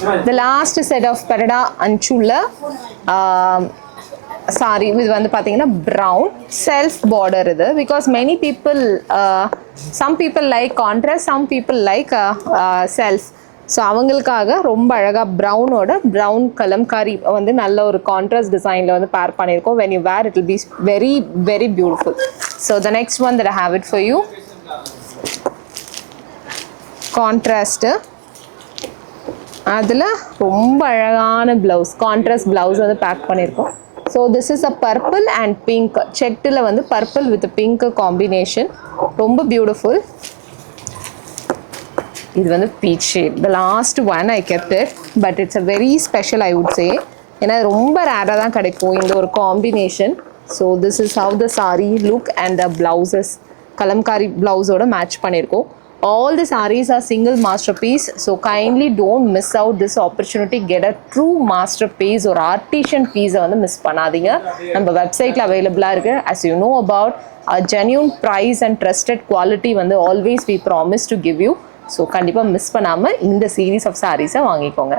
The last set of Parada Anchula saree இது வந்து பார்த்தீங்கன்னா brown self border இது because many people some people like contrast, some people like self. So அவங்களுக்காக ரொம்ப அழகாக ப்ரௌனோட brown Kalamkari வந்து நல்ல ஒரு கான்ட்ராஸ்ட் டிசைனில் வந்து பேர் பண்ணியிருக்கோம். when you wear it will be very very beautiful. So the next one that I have it for you, contrast அதில் ரொம்ப அழகான ப்ளவுஸ் கான்ட்ராஸ்ட் ப்ளவுஸ் வந்து பேக் பண்ணியிருக்கோம். So this is a purple and pink செட்டில் வந்து purple with pink combination ரொம்ப beautiful. இது வந்து peach shade. The last one I kept it but it's a very special I would say. ஏன்னா ரொம்ப ரேராக தான் கிடைக்கும் இந்த ஒரு combination. So this is how the sari look and the blouses Kalamkari பிளவுஸோட மேட்ச் பண்ணியிருக்கோம். All the sarees are single masterpiece, so kindly don't miss out this opportunity. Get a true masterpiece or artisan piece வந்து miss பண்ணாதீங்க. நம்ம வெப்சைட்டில் அவைலபிளாக இருக்குது. as you know about a genuine price and trusted quality வந்து always we promise to give you. So கண்டிப்பாக miss பண்ணாமல் இந்த சீரீஸ் ஆஃப் சாரீஸை வாங்கிக்கோங்க.